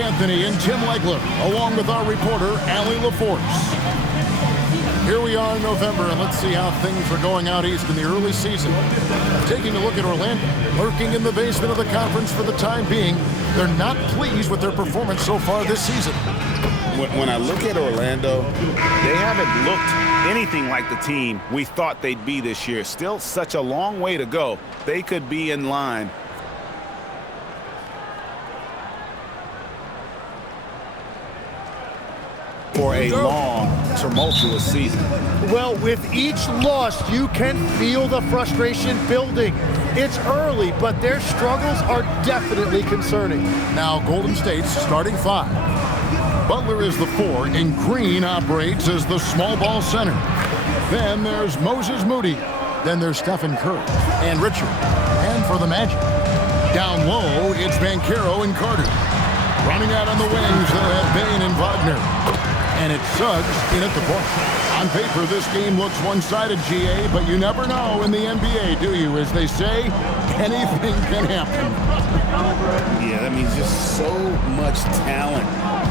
Anthony and Tim Legler, along with our reporter, Allie LaForce. Here we are in November, and let's see how things are going out east in the early season. Taking a look at Orlando, lurking in the basement of the conference for the time being. They're not pleased with their performance so far this season. When I look at Orlando, they haven't looked anything like the team we thought they'd be this year. Still such a long way to go. They could be in line for a long, tumultuous season. Well, with each loss, you can feel the frustration building. It's early, but their struggles are definitely concerning. Now Golden State's starting five. Butler is the 4, and Green operates as the small ball center. Then there's Moses Moody. Then there's Stephen Curry and Richard. And for the Magic, down low, it's Banchero and Carter. Running out on the wings, they'll have Bane and Wagner. And it's Suggs in at the point. On paper, this game looks one-sided, GA, but you never know in the NBA, do you? As they say, anything can happen. Yeah, that means just so much talent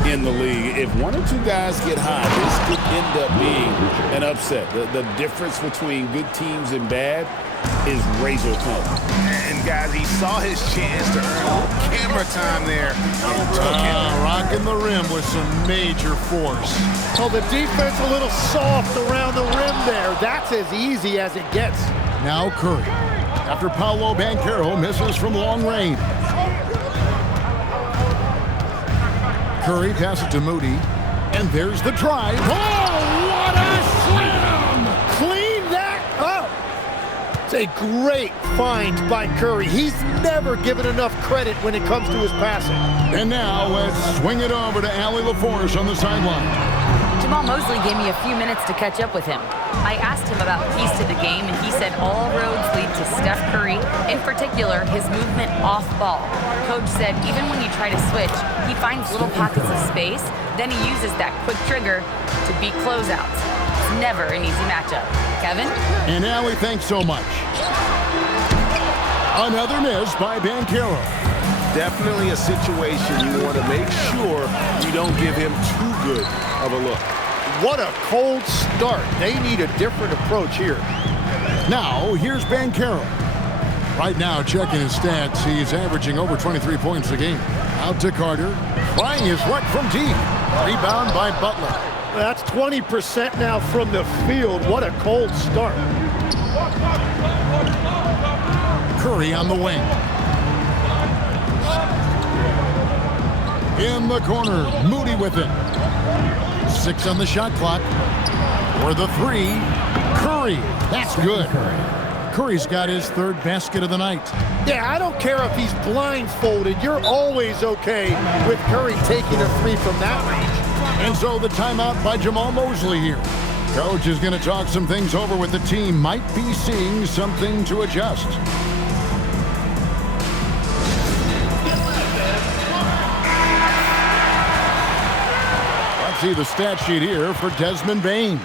in the league. If one or two guys get hot, this could end up being an upset. The difference between good teams and bad is razor thin. And guys, he saw his chance to earn a little camera time there and took it. Rocking the rim with some major force. So the defense a little soft around the rim there. That's as easy as it gets. Now Curry. After Paolo Banchero misses from long range. Curry passes it to Moody. And there's the drive. Oh, what a slam! Clean that up. It's a great find by Curry. He's never given enough credit when it comes to his passing. And now let's swing it over to Allie LaForce on the sideline. Jamal Mosley gave me a few minutes to catch up with him. I asked him about keys to the game, and he said all roads lead to Steph Curry, in particular, his movement off ball. Coach said even when you try to switch, he finds little pockets of space, then he uses that quick trigger to beat closeouts. It's never an easy matchup. Kevin? And Allie, thanks so much. Another miss by Banchero. Definitely a situation you want to make sure you don't give him too good of a look. What a cold start. They need a different approach here. Now, here's Banchero. Right now, checking his stats, he's averaging over 23 points a game. Out to Carter. Trying his luck from deep. Rebound by Butler. That's 20% now from the field. What a cold start. Curry on the wing. In the corner, Moody with it. 6 on the shot clock. For the 3, Curry. That's good. Curry's got his 3rd basket of the night. Yeah, I don't care if he's blindfolded. You're always okay with Curry taking a 3 from that range. And so the timeout by Jamal Mosley here. Coach is going to talk some things over with the team. Might be seeing something to adjust. See the stat sheet here for Desmond Bane.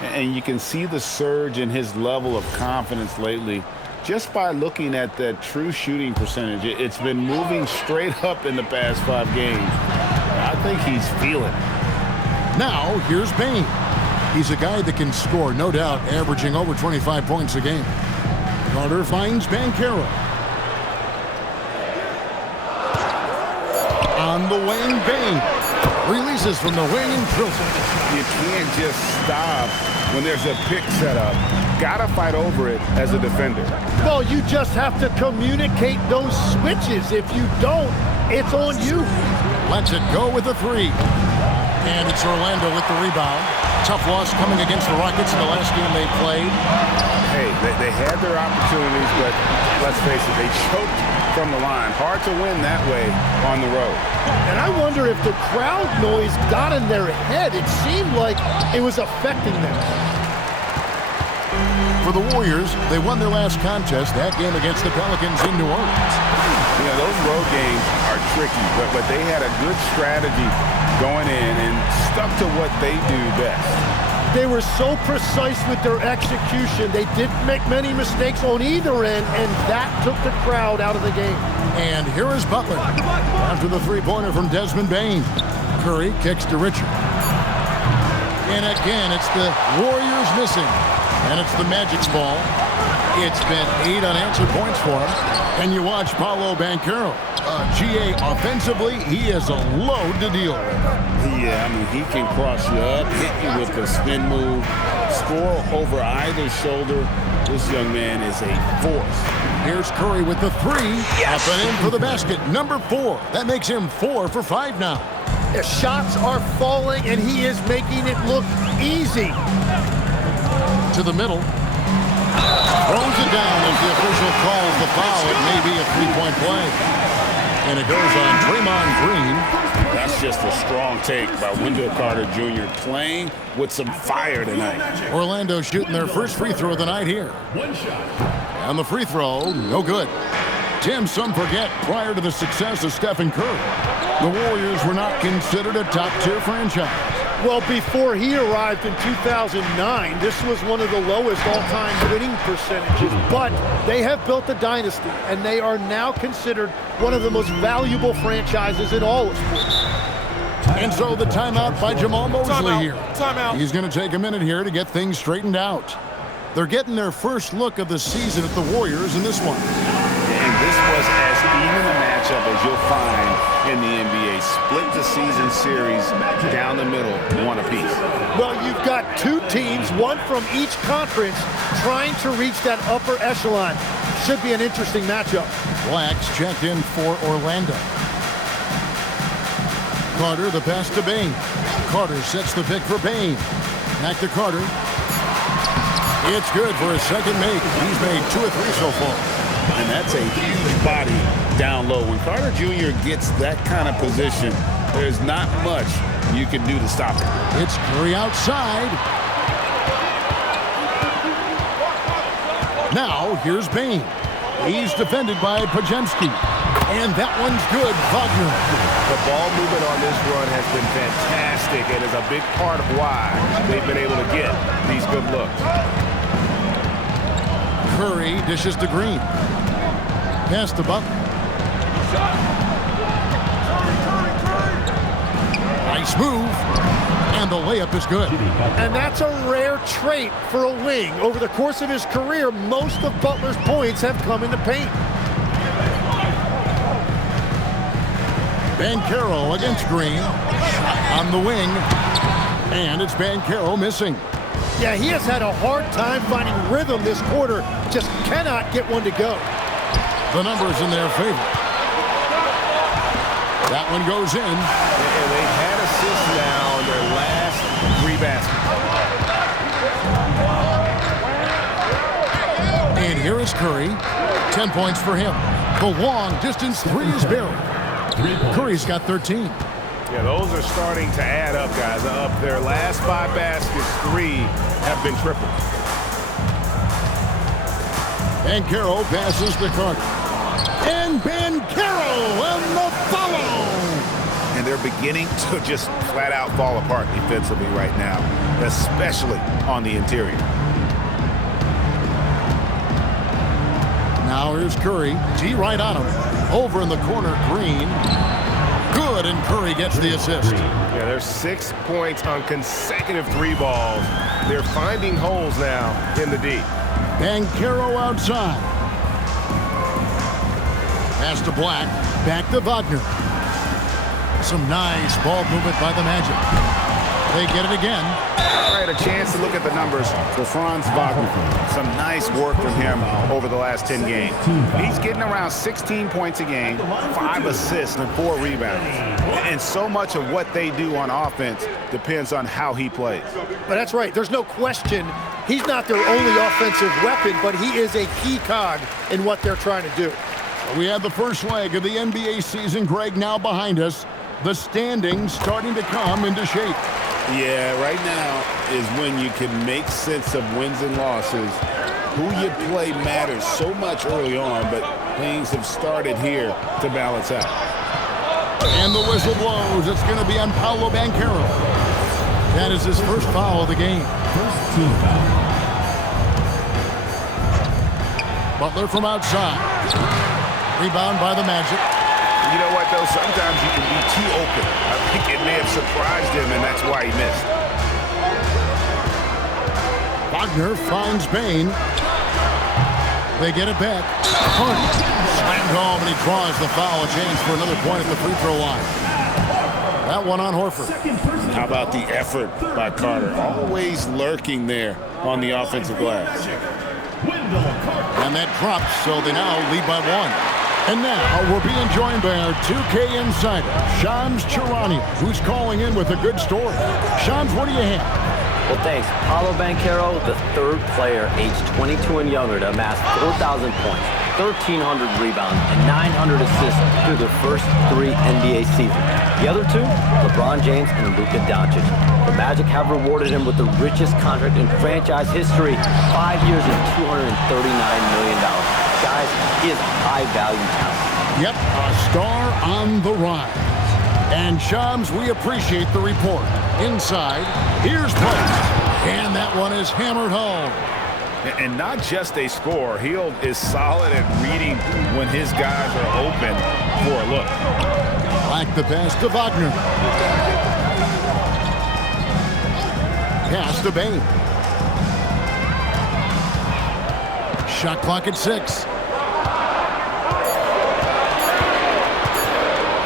And you can see the surge in his level of confidence lately just by looking at that true shooting percentage. It's been moving straight up in the past 5 games. I think he's feeling it. Now, here's Bane. He's a guy that can score, no doubt, averaging over 25 points a game. Carter finds Banchero. On the wing, Bane. Releases from the wing and drills it. You can't just stop when there's a pick set up. Gotta fight over it as a defender. Well, you just have to communicate those switches. If you don't, it's on you. Lets it go with the 3. And it's Orlando with the rebound. Tough loss coming against the Rockets in the last game they played. Hey, they had their opportunities, but let's face it, they choked from the line. Hard to win that way on the road. And I wonder if the crowd noise got in their head. It seemed like it was affecting them. For the Warriors, they won their last contest, that game against the Pelicans in New Orleans. You know, those road games are tricky, but they had a good strategy going in and stuck to what they do best. They were so precise with their execution. They didn't make many mistakes on either end, and that took the crowd out of the game. And here is Butler. After the three-pointer from Desmond Bane. Curry kicks to Richard. And again, it's the Warriors missing. And it's the Magic's ball. It's been 8 unanswered points for him. And you watch Paolo Banchero. GA offensively, he is a load to deal with. Yeah, I mean, he can cross you up, hit you with a spin move, score over either shoulder. This young man is a force. Here's Curry with the three. Yes! Up and in for the basket. Number 4. That makes him 4 for 5 now. The shots are falling, and he is making it look easy. To the middle. Throws it down as the official calls the foul. It may be a three-point play. And it goes on Draymond Green. That's just a strong take by Wendell Carter Jr. playing with some fire tonight. Orlando shooting their first free throw of the night here. And the free throw, no good. Tim, some forget, prior to the success of Stephen Curry, the Warriors were not considered a top-tier franchise. Well, before he arrived in 2009, this was one of the lowest all-time winning percentages. But they have built a dynasty, and they are now considered one of the most valuable franchises in all of sports. And so the timeout by Jamal Mosley here. Timeout. He's going to take a minute here to get things straightened out. They're getting their first look of the season at the Warriors in this one. And this was as even a matchup as you'll find in the NBA. Split the season series down the middle, one apiece. Well, you've got two teams, one from each conference, trying to reach that upper echelon. Should be an interesting matchup. Blacks checked in for Orlando. Carter, the pass to Bane. Carter sets the pick for Bane. Back to Carter. It's good for his second make. He's made 2 or 3 so far. And that's a huge body down low. When Carter Jr. gets that kind of position, there's not much you can do to stop it. It's Curry outside. Now, here's Bane. He's defended by Pajemski. And that one's good. Wagner. The ball movement on this run has been fantastic and is a big part of why they've been able to get these good looks. Curry dishes to Green. Pass to Butler. Nice move. And the layup is good. And that's a rare trait for a wing. Over the course of his career, most of Butler's points have come in the paint. Banchero against Green. Shot on the wing. And it's Banchero missing. Yeah, he has had a hard time finding rhythm this quarter. Just cannot get one to go. The numbers in their favor. That one goes in. And they've had assists now in their last 3 baskets. And here is Curry. 10 points for him. The long distance 3 is buried. Curry's got 13. Yeah, those are starting to add up, guys. Up their last 5 baskets, 3 have been triples. Banchero passes to Carter. And Banchero and the follow. And they're beginning to just flat out fall apart defensively right now, especially on the interior. Now here's Curry. T right on him. Over in the corner, Green. Good, and Curry gets the assist. Yeah, there's 6 points on consecutive 3 balls. They're finding holes now in the D. Banchero outside. Pass to Black. Back to Wagner. Some nice ball movement by the Magic. They get it again. All right, a chance to look at the numbers for Franz Wagner. Some nice work from him over the last 10 games. He's getting around 16 points a game, 5 assists, and 4 rebounds. And so much of what they do on offense depends on how he plays. But that's right. There's no question he's not their only offensive weapon, but he is a key cog in what they're trying to do. We have the first leg of the NBA season, Greg, now behind us. The standings starting to come into shape. Yeah, right now is when you can make sense of wins and losses. Who you play matters so much early on, but things have started here to balance out. And the whistle blows. It's going to be on Paolo Banchero. That is his first foul of the game. First team foul. Butler from outside. Rebound by the Magic. You know what, though? Sometimes you can be too open. I think it may have surprised him, and that's why he missed. Wagner finds Bain. They get it back. Slammed home, and he draws the foul. A chance for another point at the free throw line. That one on Horford. How about the effort by Carter? Always lurking there on the offensive glass. And that drops, so they now lead by one. And now we're being joined by our 2K insider, Shams Charania, who's calling in with a good story. Shams, what do you have? Well, thanks. Paolo Banchero, the third player aged 22 and younger to amass 4,000 points, 1,300 rebounds, and 900 assists through their first 3 NBA seasons. The other two, LeBron James and Luka Doncic. The Magic have rewarded him with the richest contract in franchise history, 5 years and $239 million. Guys, he is a high-value talent. Yep, a star on the rise. And Shams, we appreciate the report. Inside, here's Post. And that one is hammered home. And not just a scorer. Hield is solid at reading when his guys are open for a look. Like the pass to Wagner. Pass to Bain. Shot clock at 6.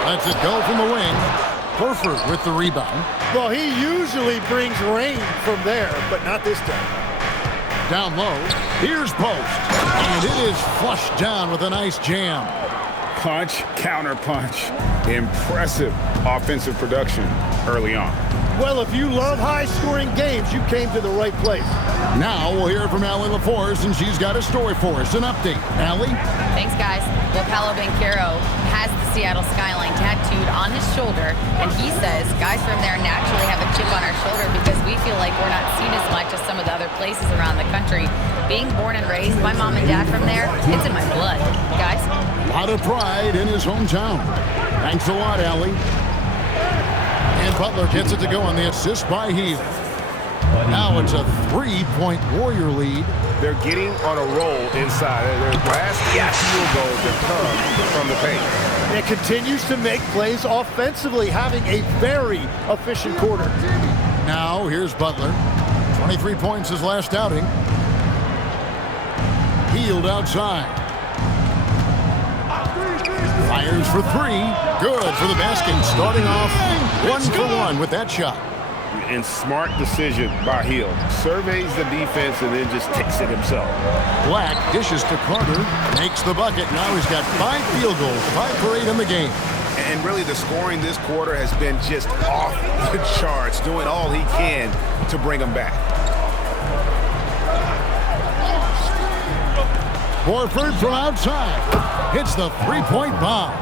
Lets it go from the wing. Horford with the rebound. Well, he usually brings rain from there, but not this time. Down low. Here's Post. And it is flushed down with a nice jam. Punch, counter punch. Impressive offensive production early on. Well, if you love high-scoring games, you came to the right place. Now we'll hear from Allie LaForce, and she's got a story for us. An update. Allie? Thanks, guys. Well, Paolo Banchero has the Seattle skyline tattooed on his shoulder, and he says guys from there naturally have a chip on our shoulder because we feel like we're not seen as much as some of the other places around the country. Being born and raised, my mom and dad from there, it's in my blood. Guys? A lot of pride in his hometown. Thanks a lot, Allie. And Butler gets it to go on the assist by Hield. Now it's a 3-point Warrior lead. They're getting on a roll inside. Their last field goals that come from the paint. It continues to make plays offensively, having a very efficient quarter. Now here's Butler. 23 points his last outing. Hield outside. Fires for 3. Good for the basket. Starting off 1-for-1 with that shot. And smart decision by Hield. Surveys the defense and then just takes it himself. Black dishes to Carter. Makes the bucket. Now he's got 5 field goals. 5 for 8 in the game. And really the scoring this quarter has been just off the charts, doing all he can to bring them back. Horford from outside. Hits the 3-point bomb.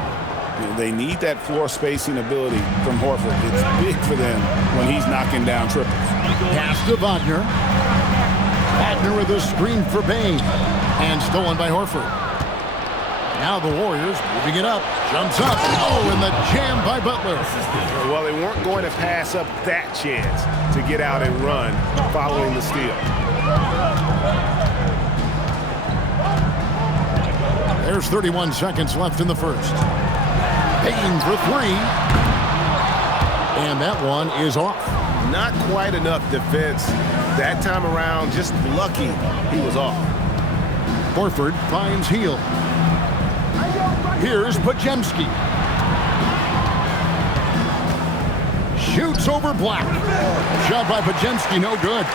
They need that floor spacing ability from Horford. It's big for them when he's knocking down triples. Pass to Wagner. Wagner with a screen for Bain. And stolen by Horford. Now the Warriors moving it up. Jumps up. Oh, and the jam by Butler. Well, they weren't going to pass up that chance to get out and run following the steal. There's 31 seconds left in the first. Bain for 3. And that one is off. Not quite enough defense that time around. Just lucky he was off. Horford finds Hield. Here's Pajemski. Shoots over Black. Shot by Pajemski, no good.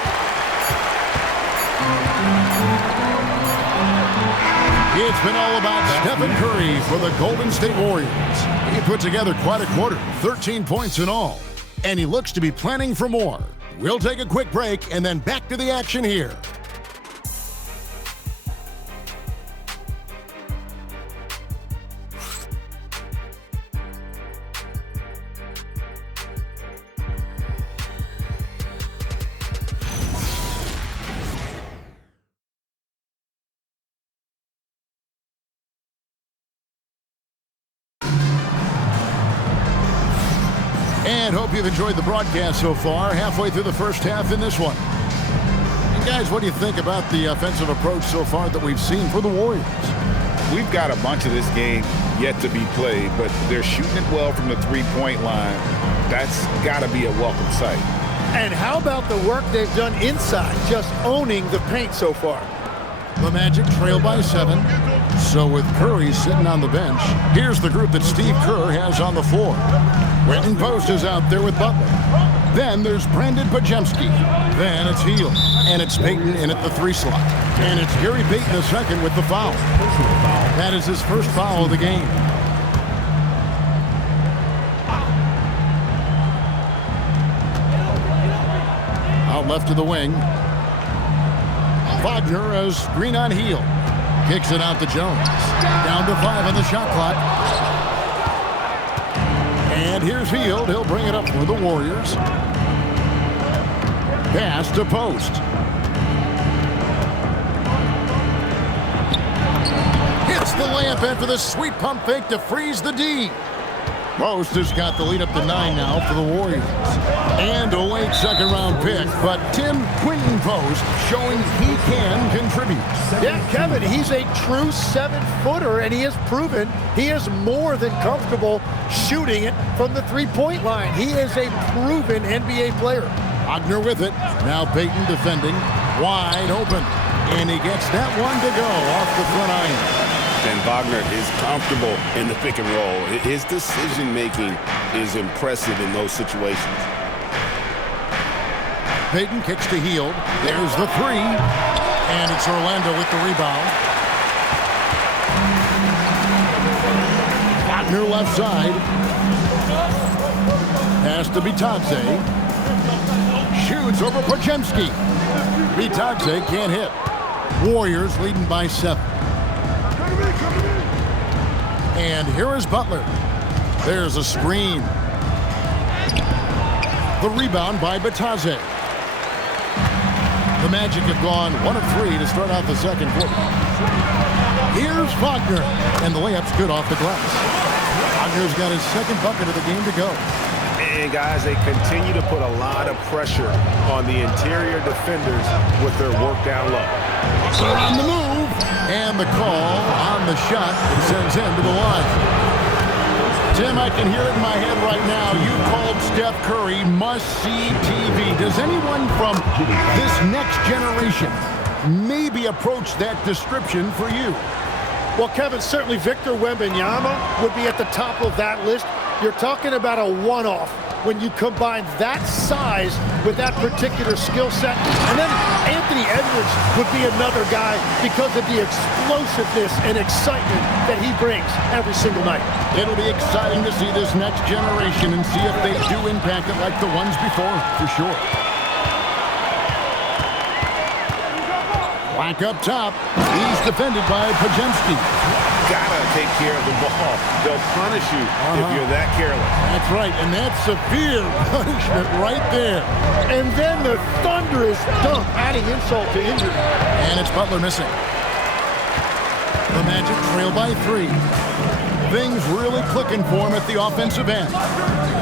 It's been all about Stephen Curry for the Golden State Warriors. He put together quite a quarter, 13 points in all. And he looks to be planning for more. We'll take a quick break and then back to the action here. And hope you've enjoyed the broadcast so far. Halfway through the first half in this one. And guys, what do you think about the offensive approach so far that we've seen for the Warriors? We've got a bunch of this game yet to be played, but they're shooting it well from the three-point line. That's got to be a welcome sight. And how about the work they've done inside, just owning the paint so far? The Magic trail by 7. So with Curry sitting on the bench, here's the group that Steve Kerr has on the floor. Quentin Post is out there with Butler. Then there's Brandon Pajemski. Then it's Hield. And it's Payton in at the 3 slot. And it's Gary Payton the second with the foul. That is his first foul of the game. Out left to the wing. Wagner as screen on Hield. Kicks it out to Jones. Down to 5 on the shot clock. And here's Hield. He'll bring it up for the Warriors. Pass to Post. Hits the layup after the sweet pump fake to freeze the D. Post has got the lead up to 9 now for the Warriors. And a late second-round pick, but Quentin Post showing he can contribute. Yeah, Kevin, he's a true 7-footer, and he has proven he is more than comfortable shooting it from the three-point line. He is a proven NBA player. Wagner with it. Now Payton defending. Wide open. And he gets that one to go off the front iron. And Wagner is comfortable in the pick and roll. His decision-making is impressive in those situations. Payton kicks to Hield. There's the 3. And it's Orlando with the rebound. Wagner left side. Pass to Bitadze. Shoots over Pajemski. Bitadze can't hit. Warriors leading by 7. And here is Butler. There's a screen. The rebound by Bitadze. The Magic have gone 1 of 3 to start out the second quarter. Here's Wagner. And the layup's good off the glass. Wagner's got his second bucket of the game to go. And guys, they continue to put a lot of pressure on the interior defenders with their work down low. They're on the move. And the call on the shot that sends him to the line. Tim, I can hear it in my head right now. You called Steph Curry must-see TV. Does anyone from this next generation maybe approach that description for you? Well, Kevin, certainly Victor Wembanyama would be at the top of that list. You're talking about a one-off when you combine that size with that particular skill set. And then Anthony Edwards would be another guy because of the explosiveness and excitement that he brings every single night. It'll be exciting to see this next generation and see if they do impact it like the ones before, for sure. Black up top. He's defended by Pajemski. Gotta take care of the ball. They'll punish you if you're that careless. That's right, and that's severe punishment right there. And then the thunderous dunk, adding insult to injury. And it's Butler missing. The Magic trail by 3. Things really clicking for him at the offensive end.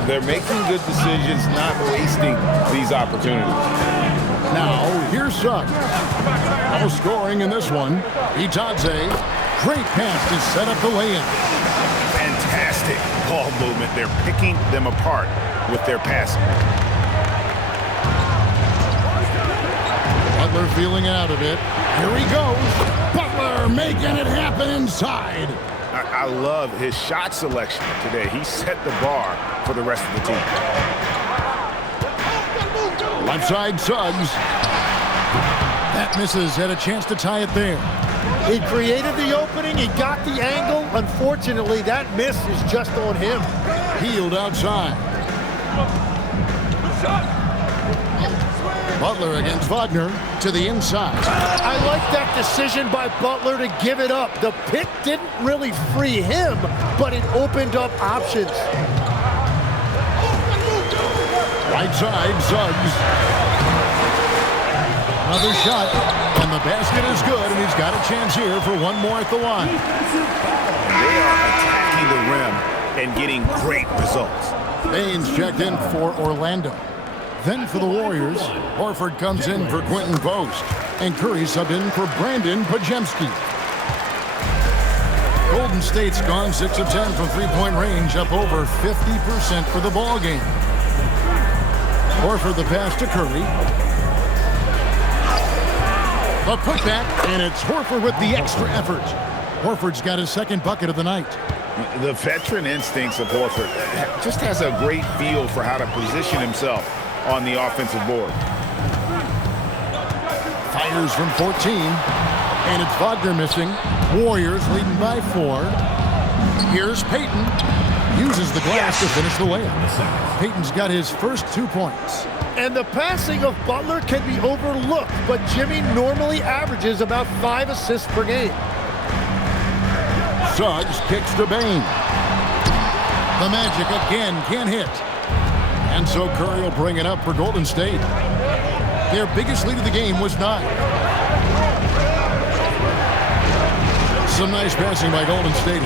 They're making good decisions, not wasting these opportunities. Now, here's Suggs. No scoring in this one. Bitadze. Great pass to set up the lay-in. Fantastic ball movement. They're picking them apart with their passing. Butler feeling out of it. Here he goes. Butler making it happen inside. I love his shot selection today. He set the bar for the rest of the team. Left side Suggs. That misses. Had a chance to tie it there. He created the opening. He got the angle. Unfortunately, that miss is just on him. Hield outside. Butler against Wagner to the inside. I like that decision by Butler to give it up. The pick didn't really free him, but it opened up options. Right side, Suggs. Another shot, and the basket is good, and he's got a chance here for one more at the line. They are attacking the rim and getting great results. Baines checked in for Orlando. Then for the Warriors, Horford comes in for Quentin Post. And Curry subbed in for Brandon Pajemski. Golden State's gone 6 of 10 from three-point range, up over 50% for the ball game. Horford the pass to Curry. A putback, and it's Horford with the extra effort. Horford's got his second bucket of the night. The veteran instincts of Horford just has a great feel for how to position himself on the offensive board. Fires from 14, and it's Wagner missing. Warriors leading by 4. Here's Payton. Uses the glass to finish the layup. Payton's got his first 2 points. And the passing of Butler can be overlooked, but Jimmy normally averages about 5 assists per game. Suggs kicks to Bane. The Magic again can't hit. And so Curry will bring it up for Golden State. Their biggest lead of the game was 9. Some nice passing by Golden State.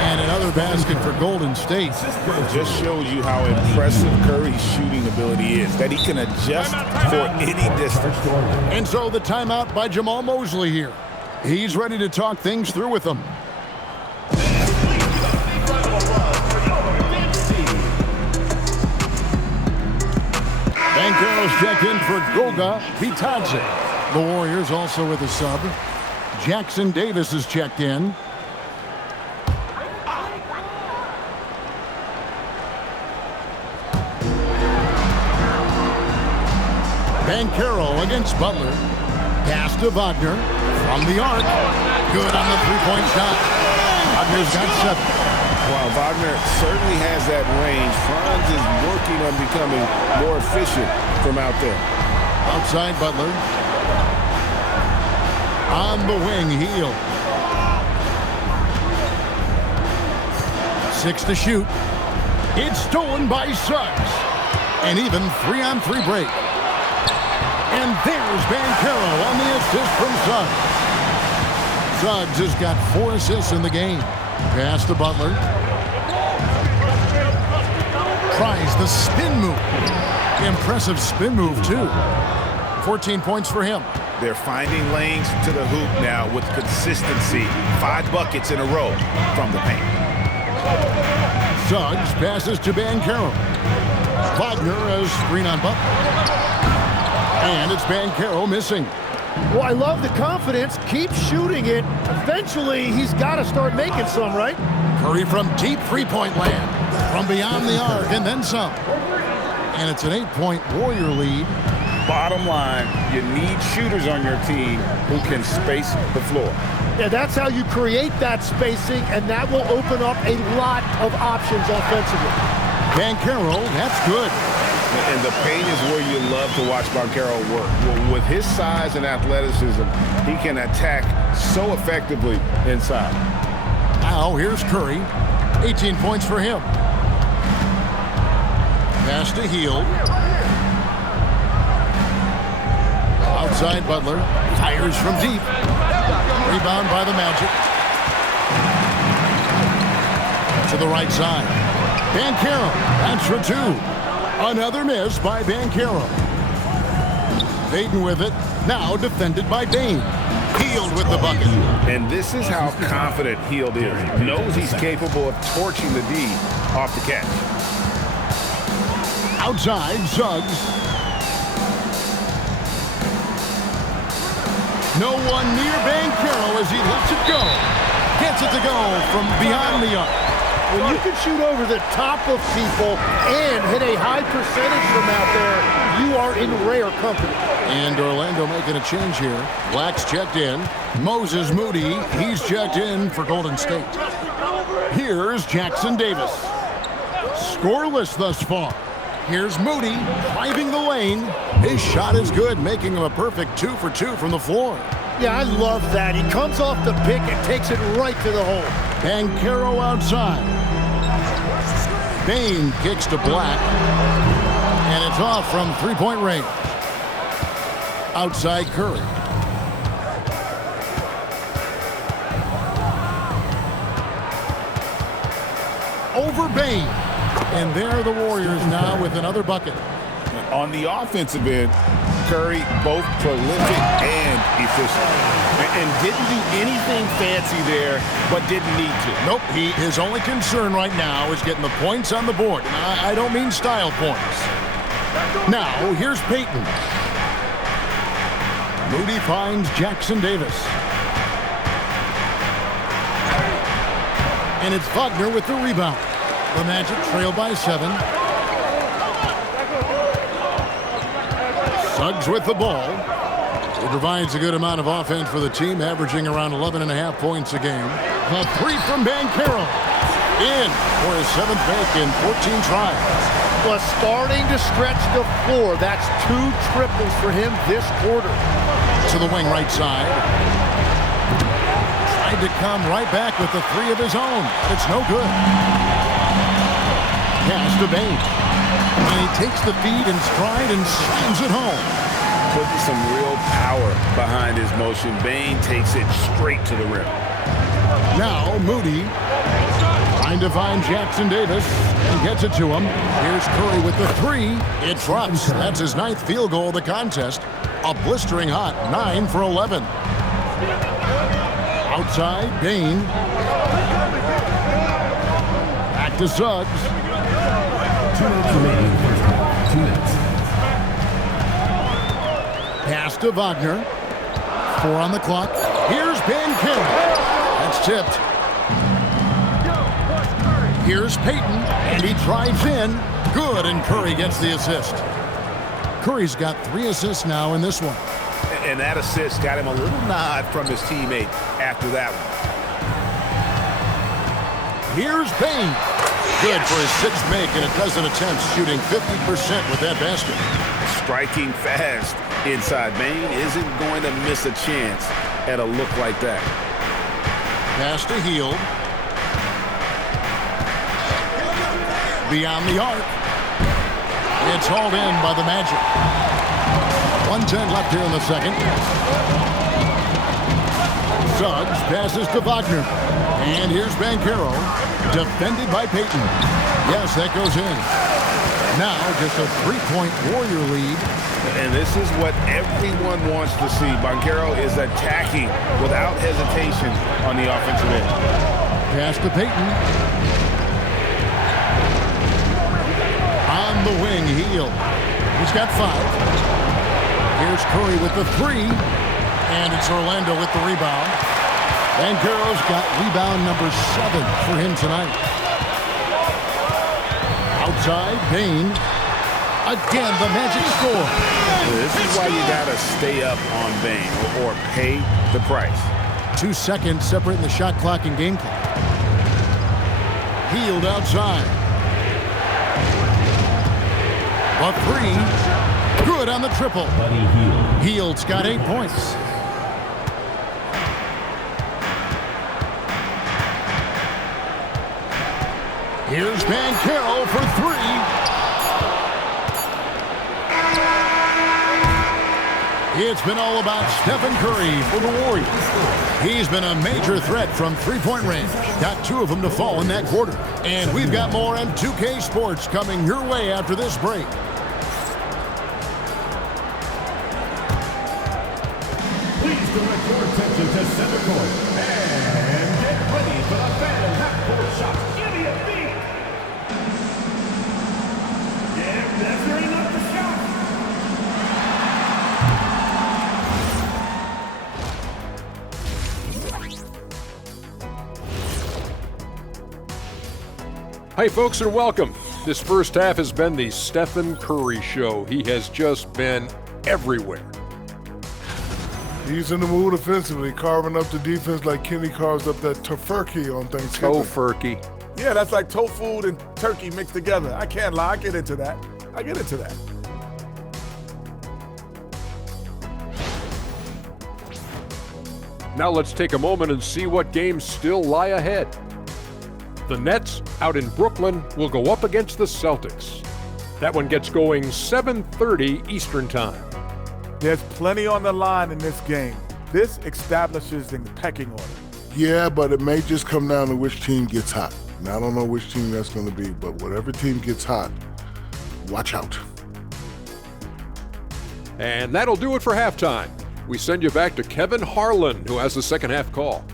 And another basket for Golden State. Just shows you how impressive Curry's shooting ability is, that he can adjust for any distance. And so the timeout by Jamal Mosley here. He's ready to talk things through with them. Banchero's checked in for Goga Bitadze. The Warriors also with a sub. Jackson Davis is checked in. Banchero against Butler. Pass to Wagner from the arc. Good on the three-point shot. Wagner's got 7. While Wagner certainly has that range, Franz is working on becoming more efficient from out there. Outside Butler. On the wing, Heel. 6 to shoot. It's stolen by Suggs. And even 3-on-3 break. And there's Banchero on the assist from Suggs. Suggs has got 4 assists in the game. Pass to Butler. Tries the spin move. Impressive spin move, too. 14 points for him. They're finding lanes to the hoop now with consistency. 5 buckets in a row from the paint. Suggs passes to Banchero. Wagner has screen on Butler. And it's Banchero missing. Well, I love the confidence. Keep shooting it. Eventually, he's got to start making some, right? Curry from deep three-point land. From beyond the arc and then some. And it's an 8-point Warrior lead. Bottom line, you need shooters on your team who can space the floor. Yeah, that's how you create that spacing, and that will open up a lot of options offensively. Banchero, that's good. And the paint is where you love to watch Banchero work. Well, with his size and athleticism, he can attack so effectively inside. Now here's Curry. 18 points for him. Pass to Heel. Outside Butler. Fires from deep. Rebound by the Magic. To the right side. Banchero. That's for 2. Another miss by Banchero. Payton with it. Now defended by Bane. Hield with the bucket. And this is how confident Hield is. He knows he's capable of torching the D off the catch. Outside, Suggs. No one near Banchero as he lets it go. Gets it to go from beyond the arc. When you can shoot over the top of people and hit a high percentage from out there, you are in rare company. And Orlando making a change here. Black's checked in. Moses Moody, he's checked in for Golden State. Here's Jackson Davis. Scoreless thus far. Here's Moody driving the lane. His shot is good, making him a perfect 2 for 2 from the floor. Yeah, I love that. He comes off the pick and takes it right to the hole. Banchero outside. Bane kicks to Black. And it's off from three-point range. Outside Curry. over Bane. And there are the Warriors now with another bucket. On the offensive end, Curry both prolific and efficient. And didn't do anything fancy there, but didn't need to. Nope, his only concern right now is getting the points on the board. And I don't mean style points. Now, here's Peyton. Moody finds Jackson Davis. And it's Wagner with the rebound. The Magic trail by 7. Suggs with the ball. He provides a good amount of offense for the team, averaging around 11.5 points a game. The three from Banchero. In for his 7th make in 14 tries. Was starting to stretch the floor. That's 2 triples for him this quarter. To the wing right side. Tried to come right back with the 3 of his own. It's no good. Pass to Bane. And he takes the feed in stride and slams it home. Putting some real power behind his motion. Bane takes it straight to the rim. Now Moody trying to find Jackson Davis and gets it to him. Here's Curry with the 3. It drops. That's his 9th field goal of the contest. A blistering hot 9 for 11. Outside, Bane. Back to Suggs. 2 minutes remaining in the first half. 2 minutes. Pass to Wagner. 4 on the clock. Here's Banchero. That's tipped. Here's Peyton, and he drives in. Good, and Curry gets the assist. Curry's got 3 assists now in this one. And that assist got him a little nod from his teammate after that one. Here's Bane. Good for his 6th make in a dozen attempts, shooting 50% with that basket. Striking fast inside. Bane isn't going to miss a chance at a look like that. Pass to Hield. Beyond the arc. It's hauled in by the Magic. 1:10 left here in the second. Suggs passes to Wagner. And here's Banchero, defended by Peyton. Yes, that goes in. Now just a 3-point Warrior lead. And this is what everyone wants to see. Banchero is attacking without hesitation on the offensive end. Pass to Peyton. On the wing, Hield. He's got 5. Here's Curry with the 3. And it's Orlando with the rebound. Banchero's got rebound number 7 for him tonight. Outside, Bane. Again, the Magic score. This is why you got to stay up on Bane or pay the price. 2 seconds separating the shot clock and game clock. Hield outside. A 3. Good on the triple. Buddy Hield. Hield's got 8 points. Here's Banchero for 3. It's been all about Stephen Curry for the Warriors. He's been a major threat from 3-point range. Got 2 of them to fall in that quarter. And we've got more on 2K Sports coming your way after this break. Please direct your attention to center court. And get ready for the fan half-court shot. Give me a beat. Yeah, that's enough to shot. Hey folks, and welcome. This first half has been the Stephen Curry show. He has just been everywhere. He's in the mood offensively, carving up the defense like Kenny carves up that tofurkey on Thanksgiving. Tofurkey. Yeah, that's like tofu and turkey mixed together. I can't lie, I get into that. Now let's take a moment and see what games still lie ahead. The Nets out in Brooklyn will go up against the Celtics. That one gets going 7:30 Eastern Time. There's plenty on the line in this game. This establishes the pecking order. Yeah, but it may just come down to which team gets hot. Now, I don't know which team that's going to be, but whatever team gets hot, watch out. And that'll do it for halftime. We send you back to Kevin Harlan, who has the second half call.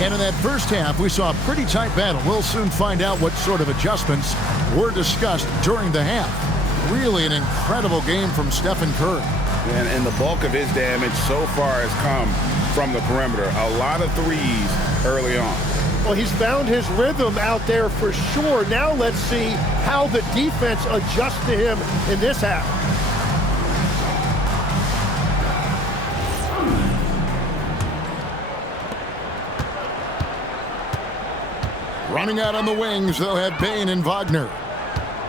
And in that first half, we saw a pretty tight battle. We'll soon find out what sort of adjustments were discussed during the half. Really an incredible game from Stephen Curry. And the bulk of his damage so far has come from the perimeter. A lot of threes early on. Well, he's found his rhythm out there for sure. Now let's see how the defense adjusts to him in this half. Running out on the wings, they'll have Bane and Wagner.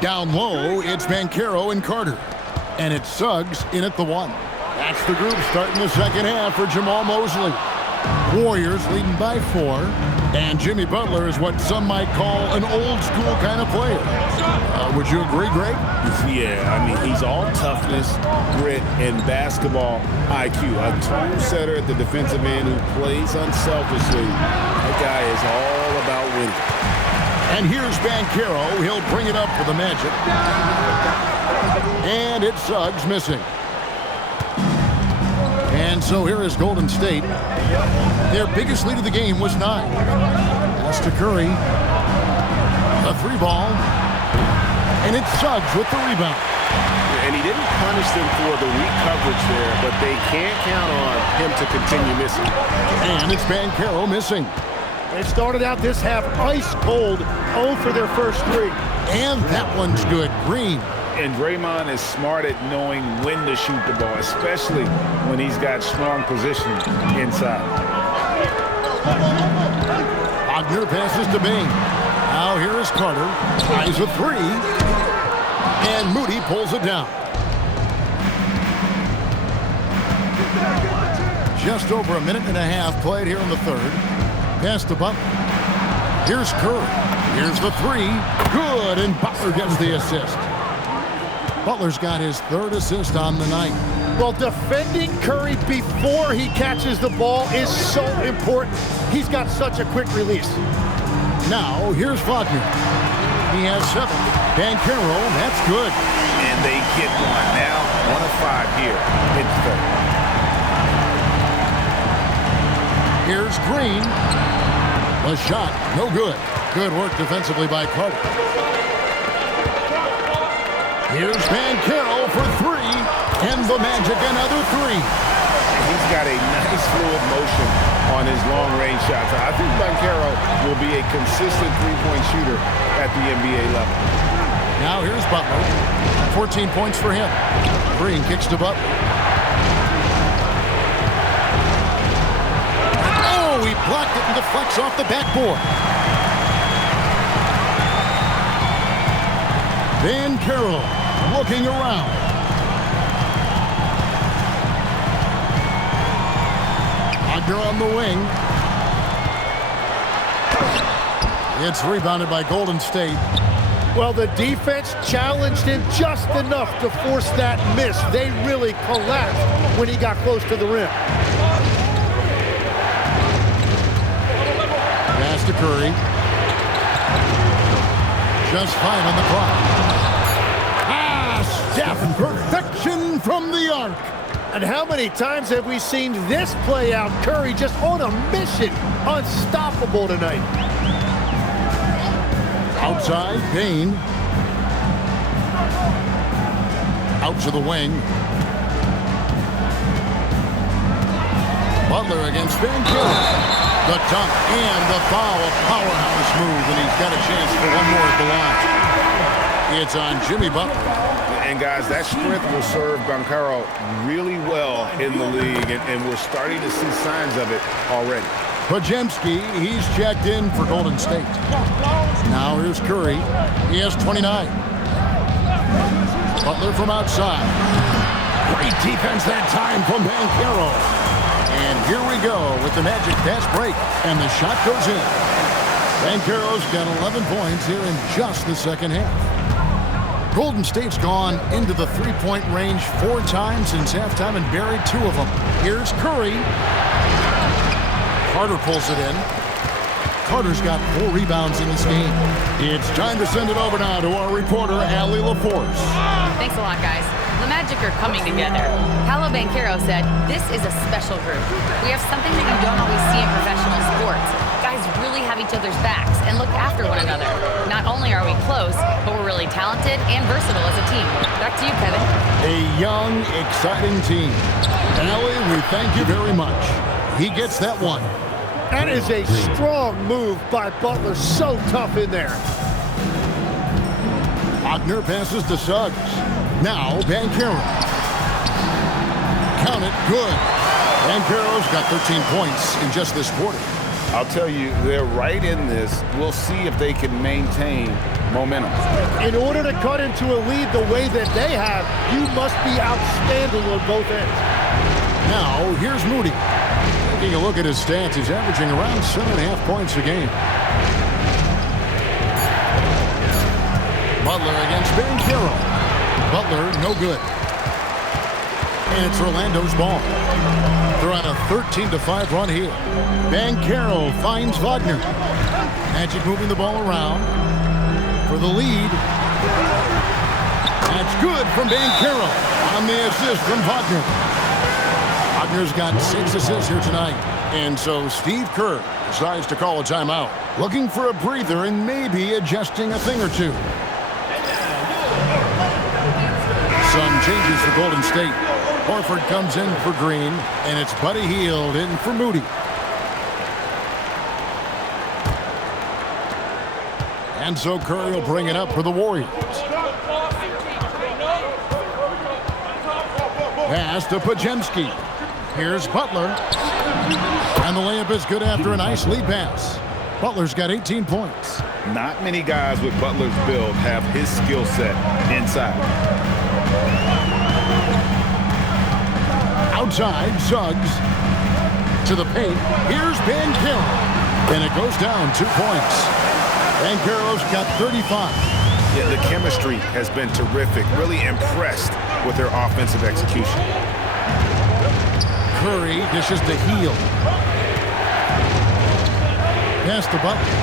Down low, it's Banchero and Carter. And it's Suggs in at the 1. That's the group starting the second half for Jamal Mosley. Warriors leading by 4. And Jimmy Butler is what some might call an old-school kind of player. Would you agree, Greg? Yeah, I mean, he's all toughness, grit, and basketball IQ. A tone setter at the defensive end who plays unselfishly. That guy is all about winning. And here's Banchero. He'll bring it up for the Magic. And it's Suggs missing. And so here is Golden State. Their biggest lead of the game was 9. Pass to Curry. A 3 ball. And it's Suggs with the rebound. And he didn't punish them for the weak coverage there, but they can't count on him to continue missing. And it's Banchero missing. They started out this half ice cold, 0 for their first 3. And that one's good. Green. And Draymond is smart at knowing when to shoot the ball, especially when he's got strong position inside. Wagner passes to Bane. Now here is Carter. Tries a 3. And Moody pulls it down. Just over a minute and a half played here in the third. Pass to Butler. Here's Curry. Here's the 3. Good, and Butler gets the assist. Butler's got his 3rd assist on the night. Well, defending Curry before he catches the ball is so important. He's got such a quick release. Now, here's Wagner. He has 7. Banchero, that's good. And they get one. Now, 1 of 5 here in the third. Here's Green. A shot, no good. Good work defensively by Carter. Here's Banchero for 3. And the Magic another 3. He's got a nice fluid motion on his long-range shots. I think Banchero will be a consistent three-point shooter at the NBA level. Now here's Butler. 14 points for him. Green kicks to Butler. Oh, he blocked it and deflects off the backboard. Banchero looking around. Wagner on the wing. It's rebounded by Golden State. Well, the defense challenged him just enough to force that miss. They really collapsed when he got close to the rim. Pass to Curry. Just 5 on the clock. Steph, perfection from the arc. And how many times have we seen this play out? Curry just on a mission. Unstoppable tonight. Outside, Bane. Out to the wing. Butler against Banchero. The dunk and the foul. A powerhouse move, and he's got a chance for one more at the line. It's on Jimmy Butler. And guys, that strength will serve Banchero really well in the league, and we're starting to see signs of it already. Podziemski, he's checked in for Golden State. Now here's Curry. He has 29. Butler from outside. Great defense that time from Banchero. And here we go with the Magic fast break, and the shot goes in. Banchero's got 11 points here in just the second half. Golden State's gone into the three-point range 4 times since halftime and buried 2 of them. Here's Curry. Carter pulls it in. Carter's got 4 rebounds in this game. It's time to send it over now to our reporter, Allie LaForce. Thanks a lot, guys. The Magic are coming together. Paolo Banchero said, "This is a special group. We have something that you don't always see in professional sports. Guys really have each other's backs and look after one another. Not only are we close, but we're really talented and versatile as a team." Back to you, Kevin. A young, exciting team. Allie, we thank you very much. He gets that one. That is a strong move by Butler. So tough in there. Wagner passes to Suggs. Now Banchero. Count it, good. Banchero's got 13 points in just this quarter. I'll tell you, they're right in this. We'll see if they can maintain momentum. In order to cut into a lead the way that they have, you must be outstanding on both ends. Now, here's Moody. Taking a look at his stats, he's averaging around 7.5 points a game. Butler against Banchero. Butler, no good. And it's Orlando's ball. They're on a 13-5 run here. Banchero finds Wagner. Magic moving the ball around for the lead. That's good from Banchero on the assist from Wagner. Wagner's got 6 assists here tonight. And so Steve Kerr decides to call a timeout. Looking for a breather and maybe adjusting a thing or two. Some changes for Golden State. Horford comes in for Green, and it's Buddy Hield in for Moody. And so Curry will bring it up for the Warriors. Pass to Podziemski. Here's Butler. And the layup is good after a nice lead pass. Butler's got 18 points. Not many guys with Butler's build have his skill set inside. Outside, Suggs to the paint. Here's Banchero. And it goes down 2 points. Banchero's got 35. Yeah, the chemistry has been terrific. Really impressed with their offensive execution. Curry dishes to Hield. Pass to Butler.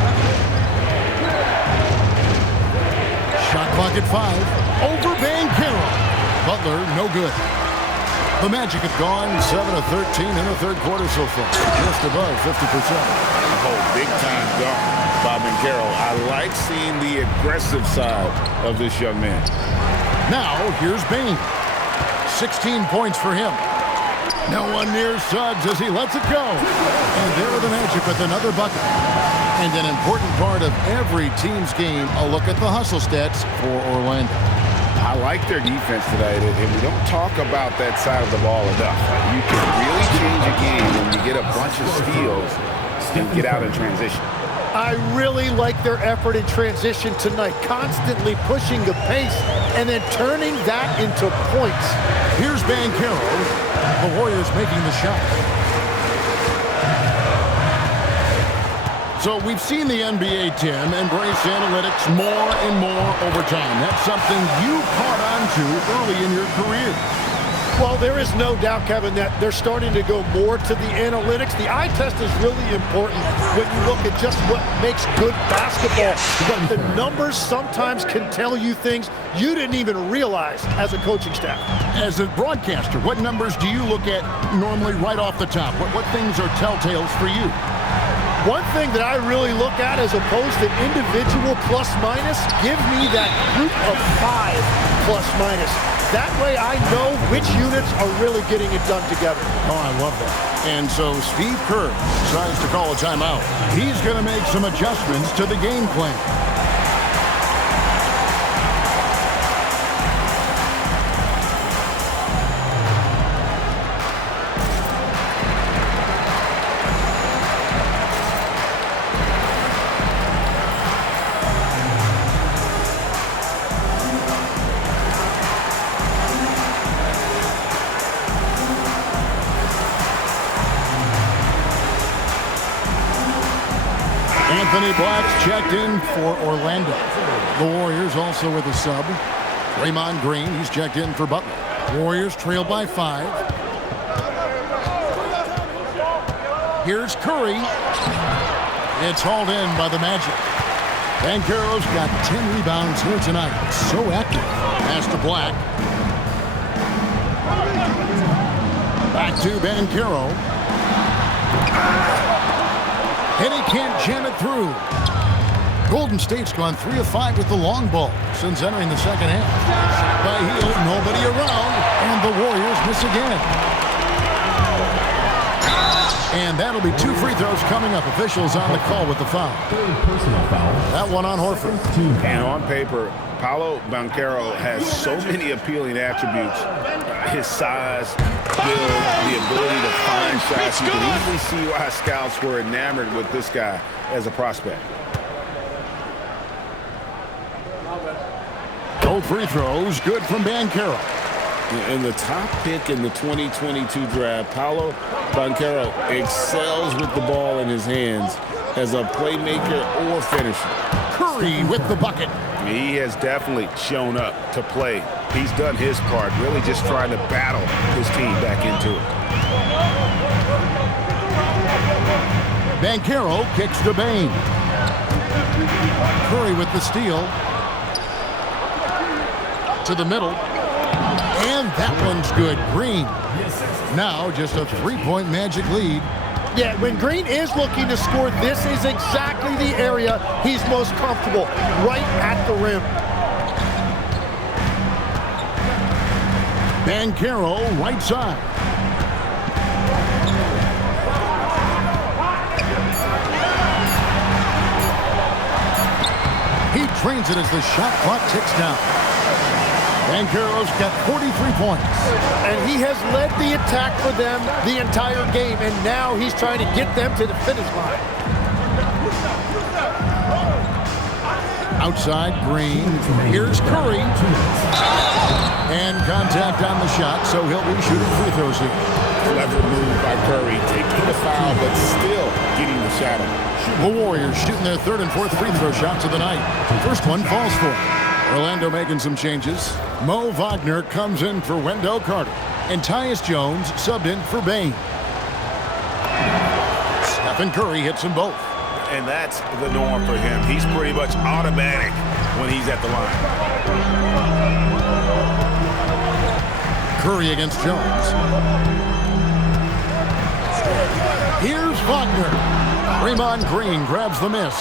Shot clock at 5. Over Banchero. Butler, no good. The Magic have gone 7 of 13 in the third quarter so far. Just above 50%. Oh, big time dunk by Banchero. I like seeing the aggressive side of this young man. Now, here's Bain. 16 points for him. No one near Suggs as he lets it go. And there are the Magic with another bucket. And an important part of every team's game, a look at the hustle stats for Orlando. I like their defense tonight, and we don't talk about that side of the ball enough. You can really change a game when you get a bunch of steals and get out in transition. I really like their effort in transition tonight, constantly pushing the pace and then turning that into points. Here's Banchero. The Warriors making the shot. So we've seen the NBA, Tim, embrace analytics more and more over time. That's something you caught on to early in your career. Well, there is no doubt, Kevin, that they're starting to go more to the analytics. The eye test is really important when you look at just what makes good basketball. But the numbers sometimes can tell you things you didn't even realize as a coaching staff. As a broadcaster, what numbers do you look at normally right off the top? What things are telltales for you? One thing that I really look at as opposed to individual plus-minus, give me that group of 5 plus-minus. That way I know which units are really getting it done together. Oh, I love that. And so Steve Kerr decides to call a timeout. He's going to make some adjustments to the game plan. Anthony Black's checked in for Orlando. The Warriors also with a sub. Draymond Green, he's checked in for Butler. Warriors trail by 5. Here's Curry. It's hauled in by the Magic. Banchero's got 10 rebounds here tonight. So active. Pass to Black. Back to Banchero. And he can't jam it through. Golden State's gone 3 of 5 with the long ball since entering the second half. Shot by Hield, nobody around, and the Warriors miss again. And that'll be 2 free throws coming up. Officials on the call with the foul. Personal foul. That one on Horford. And on paper, Paolo Banchero has so many appealing attributes. His size, build, the ability to find shots. You can easily see why scouts were enamored with this guy as a prospect. No free throws, good from Banchero. And the top pick in the 2022 draft, Paolo Banchero excels with the ball in his hands as a playmaker or finisher. Curry with the bucket. He has definitely shown up to play. He's done his part, really just trying to battle his team back into it. Banchero kicks to Bane. Curry with the steal. To the middle. And that one's good. Green. Now just a 3-point Magic lead. Yeah, when Green is looking to score, this is exactly the area he's most comfortable, right at the rim. Banchero, right side. He trains it as the shot clock ticks down. Banchero's got 43 points. And he has led the attack for them the entire game, and now he's trying to get them to the finish line. Outside, Green. Here's Curry. And contact on the shot, so he'll be shooting free throws here. Clever move by Curry, taking the foul, but still getting the shot on. The Warriors shooting their 3rd and 4th free throw shots of the night. First one falls for him. Orlando making some changes. Mo Wagner comes in for Wendell Carter. And Tyus Jones subbed in for Bane. Stephen Curry hits them both. And that's the norm for him. He's pretty much automatic when he's at the line. Curry against Jones. Here's Wagner. Draymond Green grabs the miss.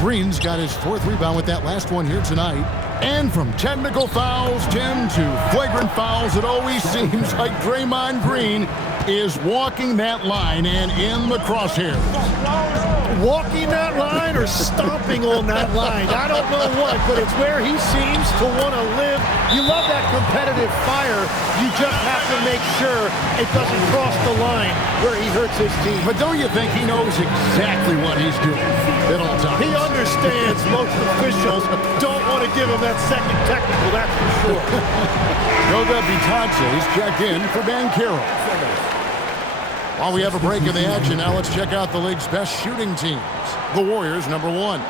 Green's got his 4th rebound with that last one here tonight. And from technical fouls, Tim, to flagrant fouls, it always seems like Draymond Green is walking that line and in the crosshairs. Walking that line or stomping on that line. I don't know what, but it's where he seems to want to live. You love that competitive fire. You just have to make sure it doesn't cross the line where he hurts his team. But don't you think he knows exactly what he's doing at all times? He understands most officials don't want to give him that second technical, that's for sure. Goga Bitadze's checked in for Banchero. While we have a break in the action, now let's check out the league's best shooting teams. The Warriors, number 1.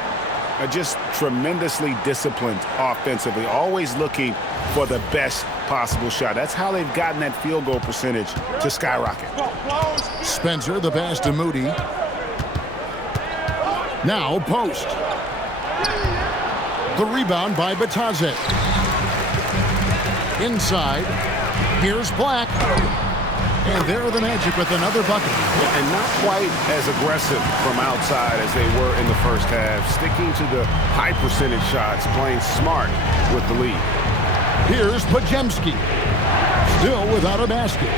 Just tremendously disciplined offensively, always looking for the best possible shot. That's how they've gotten that field goal percentage to skyrocket. Spencer, the pass to Moody. Now post. The rebound by Bitadze. Inside. Here's Black. And there are the Magic with another bucket. And not quite as aggressive from outside as they were in the first half. Sticking to the high percentage shots, playing smart with the lead. Here's Pajemski. Still without a basket.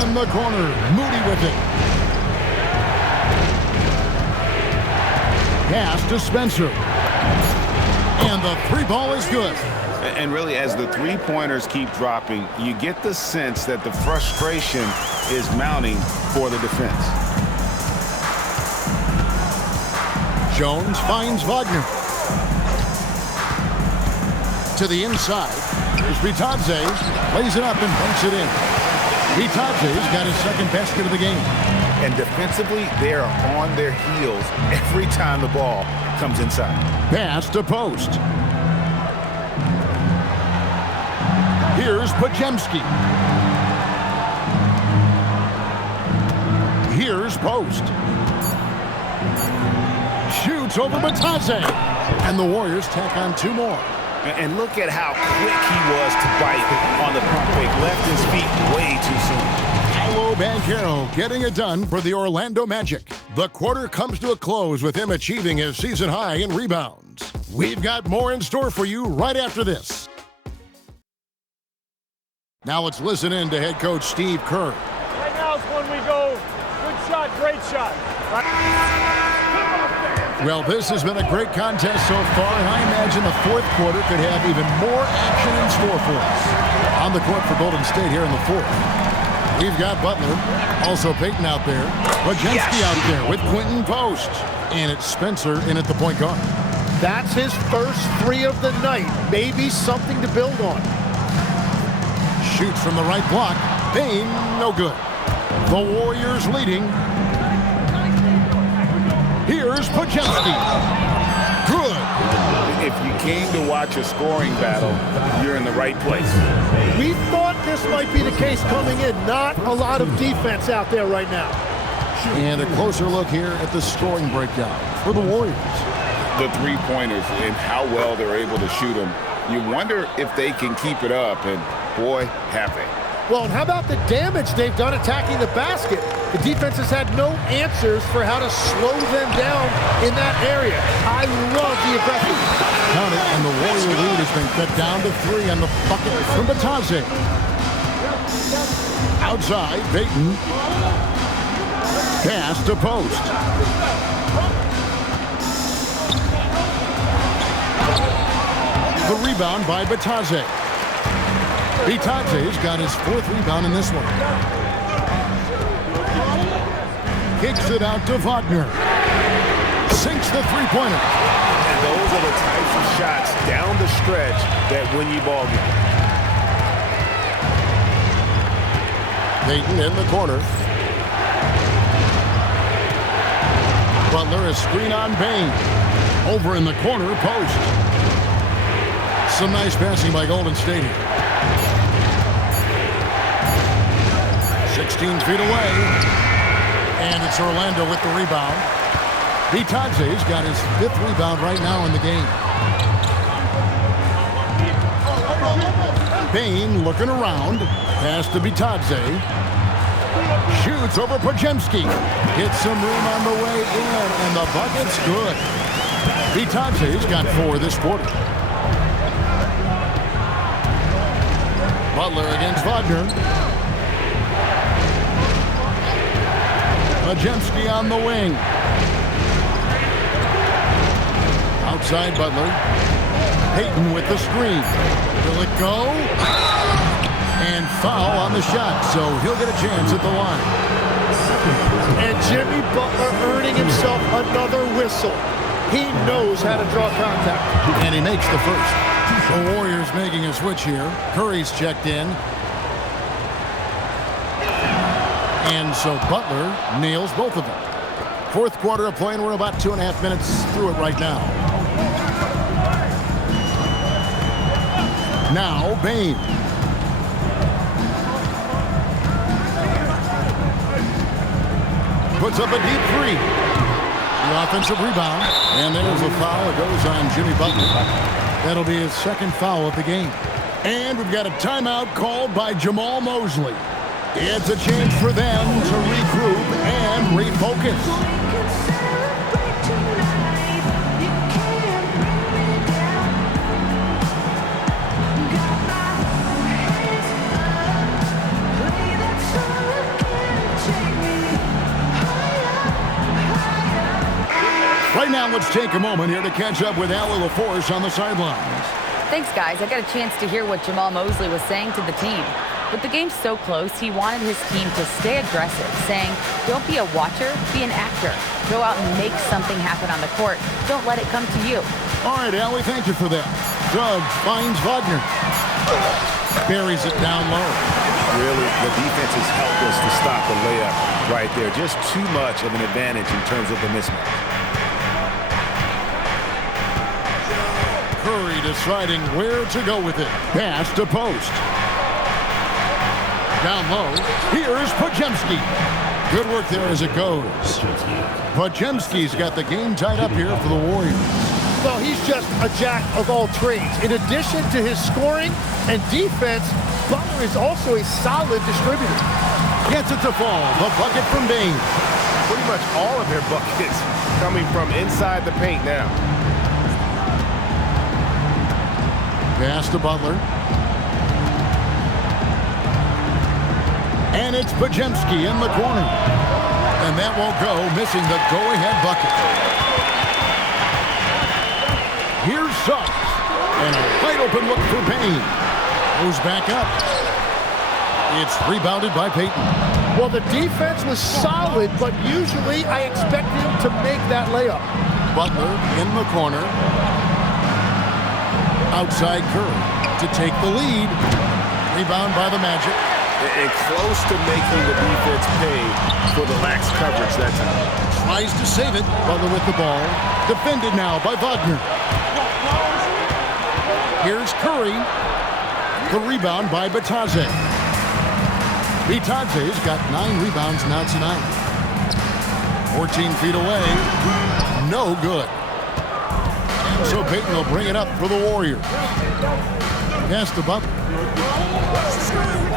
In the corner, Moody with it. Pass to Spencer. And the 3 ball is good. And really, as the three-pointers keep dropping, you get the sense that the frustration is mounting for the defense. Jones finds Wagner. To the inside. Here's Bitadze. Lays it up and banks it in. Bitadze's got his 2nd basket of the game. And defensively, they are on their heels every time the ball comes inside. Pass to post. Podziemski. Here's Post. Shoots over Batadze. And the Warriors tack on 2 more. And look at how quick he was to bite on the pump fake. Left his feet way too soon. Paolo Banchero getting it done for the Orlando Magic. The quarter comes to a close with him achieving his season high in rebounds. We've got more in store for you right after this. Now let's listen in to head coach Steve Kerr. Right now is when we go, good shot, great shot. Well, this has been a great contest so far, and I imagine the fourth quarter could have even more action in store for us. On the court for Golden State here in the fourth. We've got Butler, also Payton out there, Podziemski out there with Quentin Post, and it's Spencer in at the point guard. That's his first 3 of the night. Maybe something to build on. Shoots from the right block. Payne, no good. The Warriors leading. Here's Podziemski. Good. If you came to watch a scoring battle, you're in the right place. We thought this might be the case coming in. Not a lot of defense out there right now. And a closer look here at the scoring breakdown for the Warriors. The three-pointers and how well they're able to shoot them. You wonder if they can keep it up, and boy, have they. Well, and how about the damage they've done attacking the basket? The defense has had no answers for how to slow them down in that area. I love the aggressiveness. Count it, and the Warrior lead has been cut down to 3 on the bucket from Batadze. Outside, Payton. Pass to Post. The rebound by Batadze. Batadze's got his 4th rebound in this one. Kicks it out to Wagner. Sinks the three-pointer. And those are the types of shots down the stretch that win you ball games. Payton in the corner. Butler, a screen on Bain. Over in the corner, Post. Some nice passing by Golden State here. 16 feet away. And it's Orlando with the rebound. Batadze's got his 5th rebound right now in the game. Bain looking around. Pass to Batadze. Shoots over Podziemski. Gets some room on the way in, and the bucket's good. Batadze's got 4 this quarter. Butler against Wagner. Podziemski on the wing. Outside Butler. Payton with the screen. Will it go? And foul on the shot, so he'll get a chance at the line. And Jimmy Butler earning himself another whistle. He knows how to draw contact. And he makes the first. The Warriors making a switch here. Curry's checked in. And so Butler nails both of them. 4th quarter of play, and we're about 2.5 minutes through it right now. Now Bain. Puts up a deep 3. The offensive rebound. And there's a foul. It goes on Jimmy Butler. That'll be his 2nd foul of the game. And we've got a timeout called by Jamal Mosley. It's a chance for them to regroup and refocus. Right now, let's take a moment here to catch up with Allie LaForce on the sidelines. Thanks, guys. I got a chance to hear what Jamal Mosley was saying to the team. With the game so close, he wanted his team to stay aggressive, saying, don't be a watcher, be an actor. Go out and make something happen on the court. Don't let it come to you. All right, Allie, thank you for that. Doug finds Wagner. Buries it down low. Really, the defense is helpless to stop the layup right there. Just too much of an advantage in terms of the mismatch. Curry deciding where to go with it. Pass to Post. Down low, here's Podziemski. Good work there as it goes. Podziemski's got the game tied up here for the Warriors. Well, he's just a jack of all trades. In addition to his scoring and defense, Butler is also a solid distributor. Gets it to fall. The bucket from Bain. Pretty much all of their buckets coming from inside the paint now. Pass to Butler. And it's Podziemski in the corner. And that won't go, missing the go-ahead bucket. Here's Suggs. And a wide open look for Bain. Goes back up. It's rebounded by Payton. Well, the defense was solid, but usually I expect him to make that layup. Butler in the corner. Outside Curry to take the lead. Rebound by the Magic. And close to making the defense pay for the lax coverage that time. Tries to save it. Butler with the ball. Defended now by Wagner. Here's Curry. The rebound by Bitadze. Bitadze's got 9 rebounds now tonight. 14 feet away. No good. And so Payton will bring it up for the Warriors. Pass to Butler.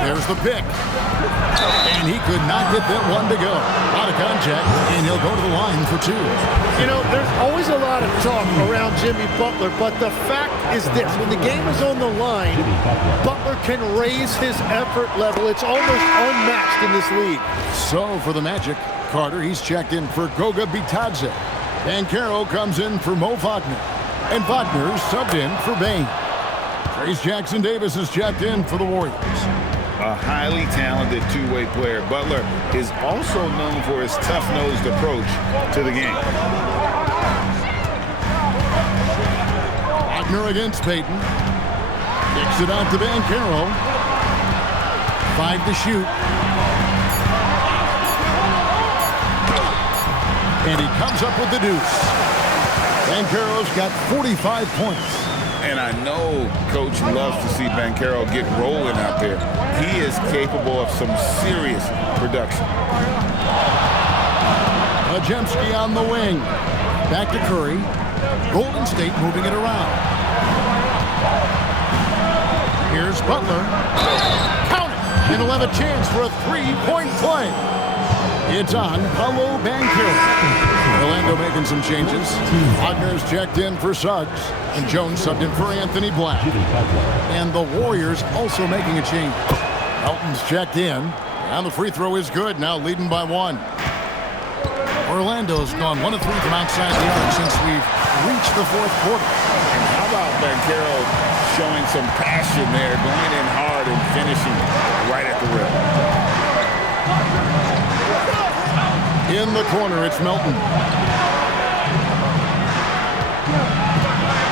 There's the pick. And he could not get that one to go. Out of contact, and he'll go to the line for 2. You know, there's always a lot of talk around Jimmy Butler, but the fact is this. When the game is on the line, Butler can raise his effort level. It's almost unmatched in this league. So for the Magic, Carter, he's checked in for Goga Bitadze. Banchero comes in for Mo Wagner. And Wagner's subbed in for Bain. Trace Jackson-Davis is checked in for the Warriors. A highly talented two-way player, Butler is also known for his tough-nosed approach to the game. Wagner against Payton. Kicks it out to Banchero. 5 to shoot. And he comes up with the deuce. Banchero's got 45 points. And I know Coach loves to see Banchero get rolling out there. He is capable of some serious production. Podziemski on the wing. Back to Curry. Golden State moving it around. Here's Butler. Count it! And he'll have a chance for a 3-point play. It's on Paolo Banchero. Orlando making some changes. Wagner's checked in for Suggs. And Jones subbed in for Anthony Black. And the Warriors also making a change. Elton's checked in. And the free throw is good, now leading by 1. Orlando's gone 1 of 3 from outside the arc since we've reached the 4th quarter. And how about Banchero showing some passion there, going in hard and finishing right at the rim. In the corner, it's Melton.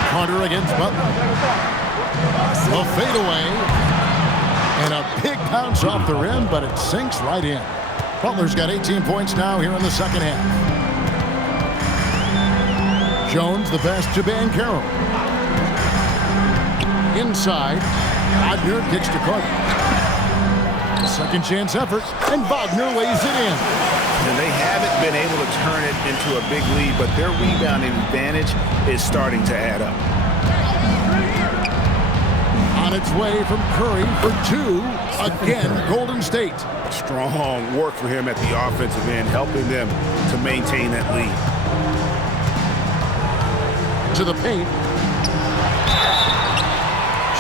Carter against Butler. A fadeaway. And a big bounce off the rim, but it sinks right in. Butler's got 18 points now here in the second half. Jones, the pass to Banchero. Inside, Wagner kicks to Carter. A second chance effort, and Wagner lays it in. And they haven't been able to turn it into a big lead, but their rebounding advantage is starting to add up. On its way from Curry for 2. Again, Golden State. Strong work for him at the offensive end, helping them to maintain that lead. To the paint.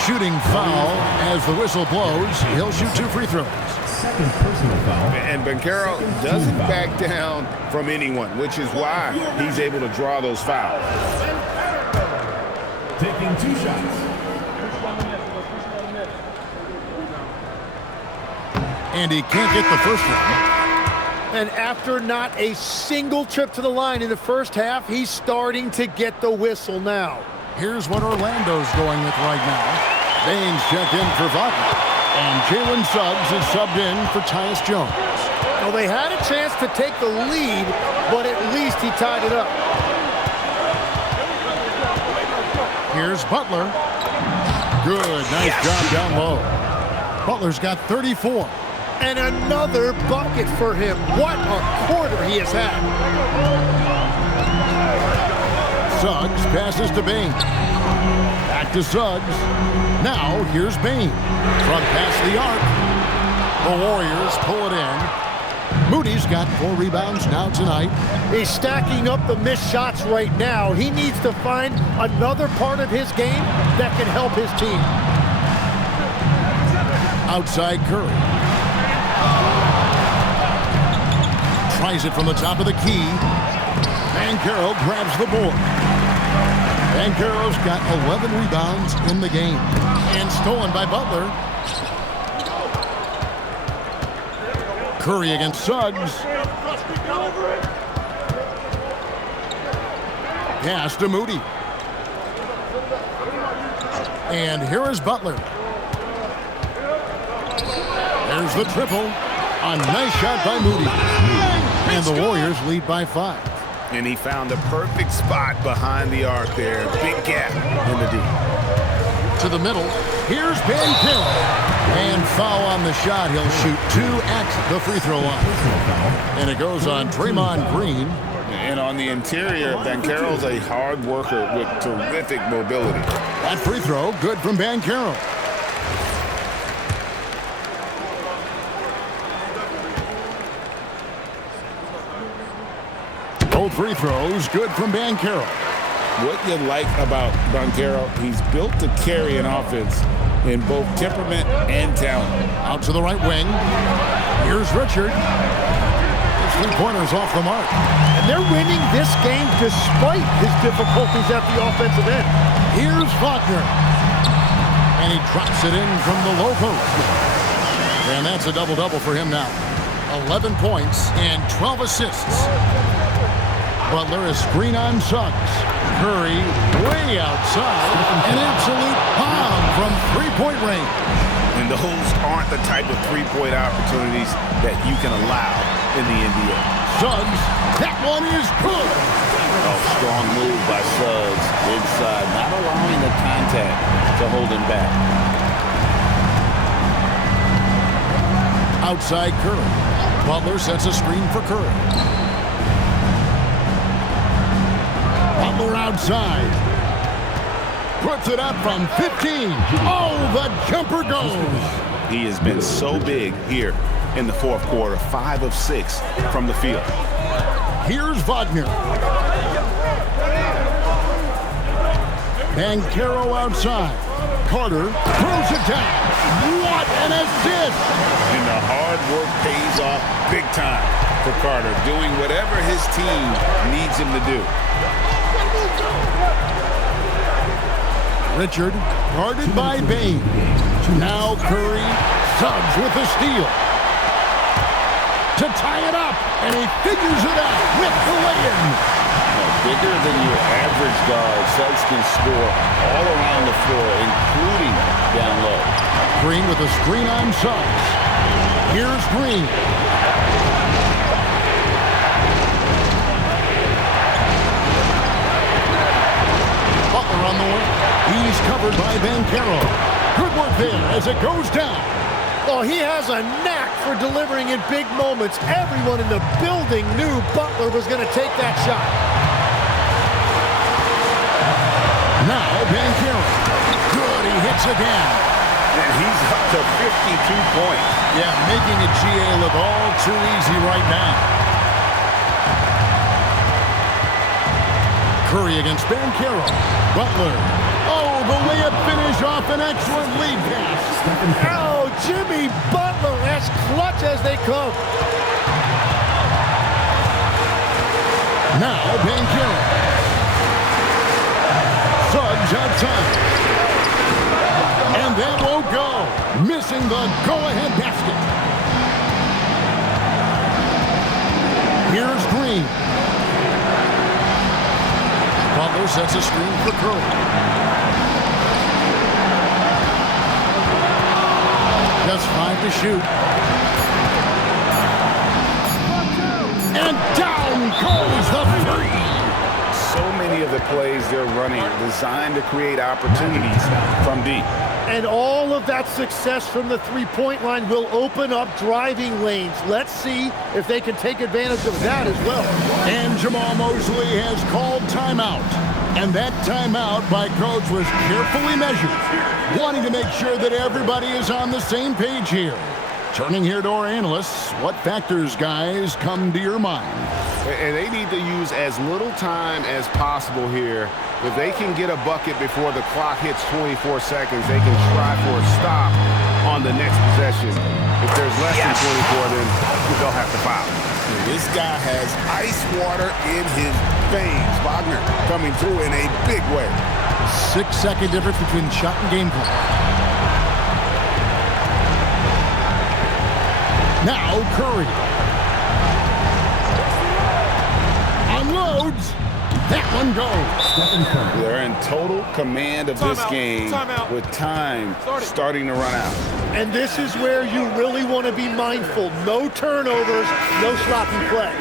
Shooting foul as the whistle blows. He'll shoot 2 free throws. Second personal foul. And Banchero doesn't back down from anyone, which is why he's able to draw those fouls. Taking 2 shots. And he can't get the first one. And after not a single trip to the line in the first half, he's starting to get the whistle now. Here's what Orlando's going with right now. Baines checked in for Wagner. And Jalen Suggs is subbed in for Tyus Jones. Well, they had a chance to take the lead, but at least he tied it up. Here's Butler. Good, nice job down low. Butler's got 34. And another bucket for him. What a quarter he has had. Suggs passes to Bain. Back to Suggs. Now here's Bain. From past the arc. The Warriors pull it in. Moody's got 4 rebounds now tonight. He's stacking up the missed shots right now. He needs to find another part of his game that can help his team. Outside Curry. Tries it from the top of the key. Banchero grabs the board. Banchero's got 11 rebounds in the game. And stolen by Butler. Curry against Suggs. Pass to Moody. And here is Butler. There's the triple. A nice shot by Moody. And the Warriors lead by 5. And he found the perfect spot behind the arc there. Big gap in the D. To the middle. Here's Banchero. And foul on the shot. He'll shoot 2 at the free throw line. And it goes on Draymond Green. And on the interior, Banchero's a hard worker with terrific mobility. That free throw, good from Banchero. Both free throws, good from Banchero. What you like about Banchero, he's built to carry an offense in both temperament and talent. Out to the right wing. Here's Richard. His 3-pointers off the mark. And they're winning this game despite his difficulties at the offensive end. Here's Wagner. And he drops it in from the low post. And that's a double-double for him now. 11 points and 12 assists. Butler is screen on Suggs. Curry way outside. An absolute bomb from three-point range. And those aren't the type of three-point opportunities that you can allow in the NBA. Suggs, that one is good. Oh, strong move by Suggs inside, not allowing the contact to hold him back. Outside Curry. Butler sets a screen for Curry. Butler outside. Puts it up from 15. Oh, the jumper goes. He has been so big here in the fourth quarter. 5 of 6 from the field. Here's Wagner. Banchero outside. Carter throws it down. What an assist! And the hard work pays off big time for Carter, doing whatever his team needs him to do. Richard, guarded by Bain. Now Curry, Suggs with the steal. To tie it up, and he figures it out with the lay-in. Bigger than your average guard, Suggs can score all around the floor, including down low. Green with a screen on Suggs. Here's Green. Butler on the way. He's covered by Banchero. Good work there as it goes down. Oh, he has a knack for delivering in big moments. Everyone in the building knew Butler was going to take that shot. Now Banchero. Good, he hits again. And he's up to 52 points. Yeah, making a GA look all too easy right now. Curry against Banchero. Butler. Oh, the layup finish off an excellent lead pass. Oh, Jimmy Butler, as clutch as they come. Now Banchero. Suggs outside. And that won't go. Missing the go-ahead basket. Here's Green. Butler sets a screen for Curry. Just 5 to shoot. And down goes the three. So many of the plays they're running are designed to create opportunities from deep. And all of that success from the three-point line will open up driving lanes. Let's see if they can take advantage of that as well. And Jamal Mosley has called timeout. And that timeout by Coach was carefully measured, wanting to make sure that everybody is on the same page here. Turning here to our analysts, what factors, guys, come to your mind? And they need to use as little time as possible here. If they can get a bucket before the clock hits 24 seconds, they can try for a stop on the next possession. If there's less than 24, then they'll have to foul. This guy has ice water in his veins. Wagner coming through in a big way. 6-second difference between shot and game clock. Now Curry. Unloads. That one goes. They're in total command of this game with time starting to run out. And this is where you really want to be mindful. No turnovers, no sloppy play.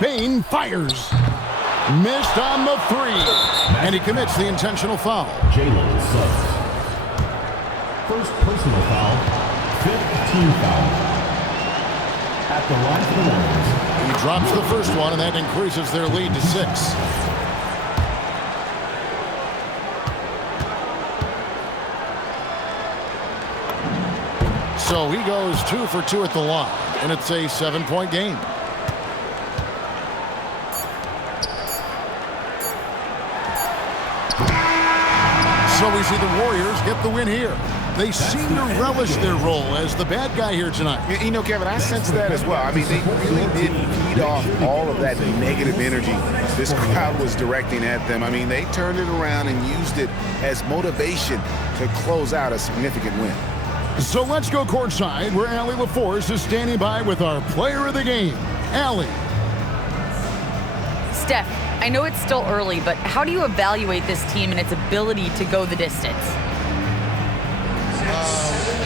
Payne fires. Missed on the three. And he commits the intentional foul. Jalen Suggs. First personal foul, 5th team foul. At the line for the Warriors. He drops the first one, and that increases their lead to 6. So he goes 2 for 2 at the line, and it's a 7-point game. So we see the Warriors get the win here. They seem to relish their role as the bad guy here tonight. You know, Kevin, I sense that as well. I mean, they really did feed off all of that negative energy this crowd was directing at them. I mean, they turned it around and used it as motivation to close out a significant win. So let's go courtside where Allie LaForce is standing by with our player of the game. Allie. Steph, I know it's still early, but how do you evaluate this team and its ability to go the distance?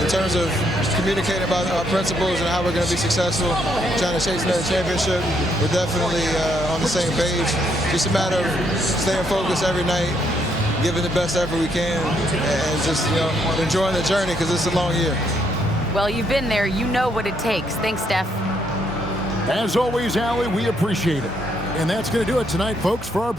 In terms of communicating about our principles and how we're going to be successful, trying to chase another championship, we're definitely on the same page. Just a matter of staying focused every night, giving the best effort we can, and just enjoying the journey because it's a long year. Well, you've been there. You know what it takes. Thanks, Steph. As always, Allie, we appreciate it. And that's going to do it tonight, folks, for our